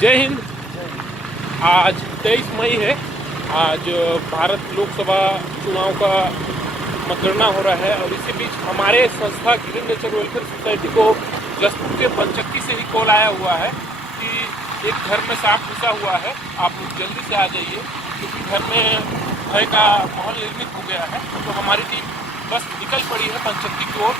जय हिंद। आज 23 मई है। आज भारत लोकसभा चुनाव का मतगणना हो रहा है और इसी बीच हमारे संस्था ग्रीन नेचर वेलफेयर सोसाइटी को जसपुर के पंचक्की से ही कॉल आया हुआ है कि एक घर में सांप घुसा हुआ है, आप लोग जल्दी से आ जाइए क्योंकि घर में भय का माहौल निर्मित हो गया है। तो हमारी टीम बस निकल पड़ी है पंचक्की की ओर।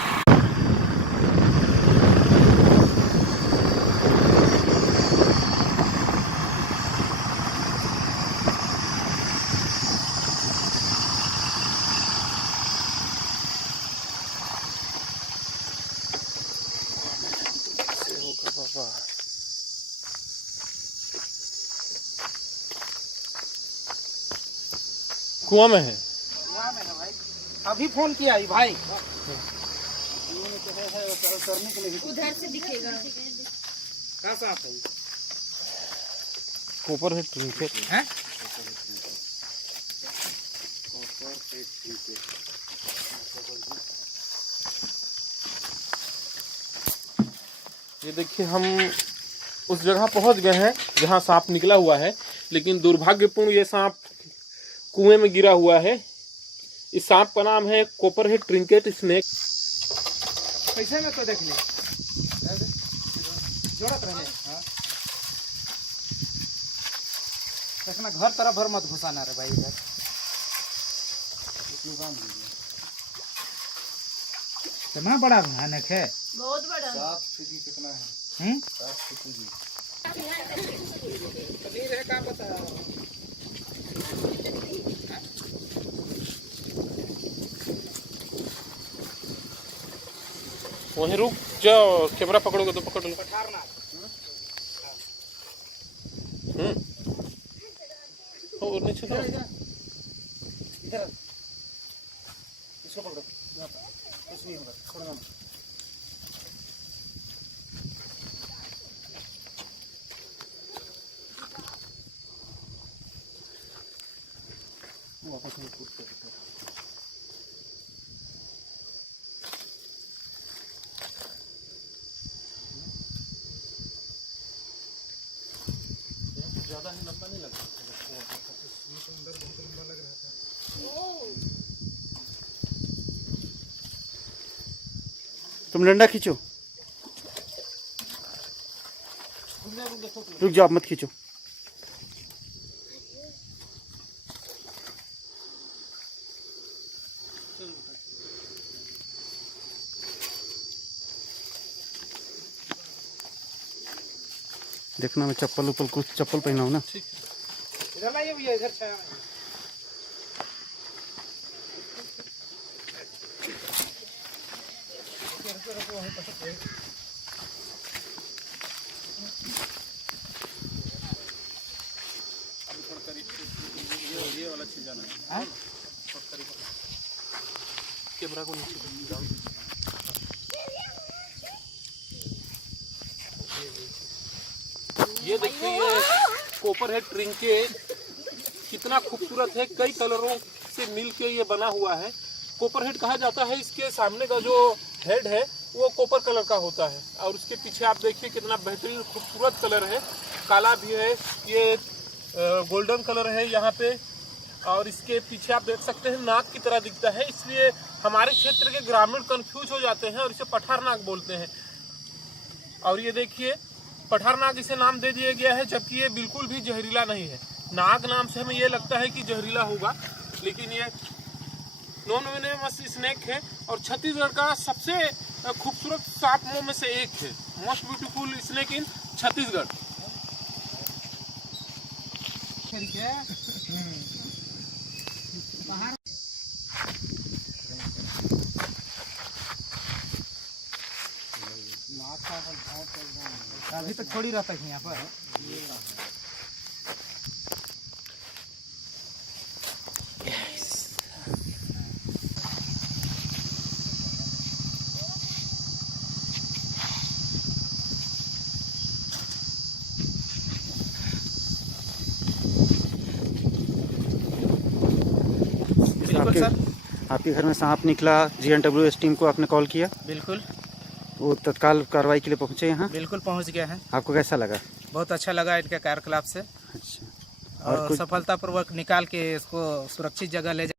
कुआं में है। कुआं में है भाई। अभी फोन किया ही भाई। करने के लिए उधर से दिखेगा। कहाँ सांप है? कोपर है ट्रिंकेट हैं? ये देखिए, हम उस जगह पहुंच गए हैं जहां सांप निकला हुआ है, लेकिन दुर्भाग्यपूर्ण ये सांप कुएं में गिरा हुआ है। इस सांप का नाम है कोपरहेड ट्रिंकेट स्नेक। पैसे में तो देख ले जोड़त रहे। हाँ, देखना घर तरफ भर मत घुसाना रे भाई। इधर कितना बड़ा भयानक है। बहुत बड़ा। साफ स्थिति कितना है? साफ स्थिति पनीर है क्या पता। वहीं रुक जाओ, कैमरा पकड़ोगे तो पकड़ लो। और नीचे दो। इधर इसको पकड़ो। कुछ नहीं होगा, छोड़ना मत। वापस नहीं कूदते। ज्यादा ही लंबा नहीं लगता। अंदर बहुत लंबा लग रहा था। तुम डंडा खींचो, रुक जाओ, मत खींचो। देखना मैं चप्पल ऊपर कुछ चप्पल पहना हूं ना। इधर लाइए भैया, इधर छाया में। ये वाला चीज जाना है। कैमरा को नीचे डाल। ये देखिए, ये कोपरहेड ट्रिंकेट कितना खूबसूरत है। कई कलरों से मिलके ये बना हुआ है। कोपरहेड कहा जाता है। इसके सामने का जो हेड है वो कोपर कलर का होता है और उसके पीछे आप देखिए कितना बेहतरीन खूबसूरत कलर है। काला भी है, ये गोल्डन कलर है यहाँ पे, और इसके पीछे आप देख सकते हैं नाग की तरह दिखता है। इसलिए हमारे क्षेत्र के ग्रामीण कंफ्यूज हो जाते हैं और इसे पठार नाग बोलते हैं। और ये देखिए, पठार नाग इसे नाम दे दिया गया है, जबकि ये बिल्कुल भी जहरीला नहीं है। नाग नाम से हमें ये लगता है कि जहरीला होगा, लेकिन ये नॉन वेनेमस स्नेक है और छत्तीसगढ़ का सबसे खूबसूरत सांपों में से एक है। Most beautiful snake in Chhattisgarh. ठीक है। अभी तक थोड़ी रहता है यहाँ पर। आपके घर में सांप निकला, GNWS टीम को आपने कॉल किया? बिल्कुल, वो तत्काल कार्रवाई के लिए पहुंचे यहाँ? बिल्कुल पहुंच गया है। आपको कैसा लगा? बहुत अच्छा लगा इनके कार्यकलाप से अच्छा और सफलतापूर्वक निकाल के इसको सुरक्षित जगह ले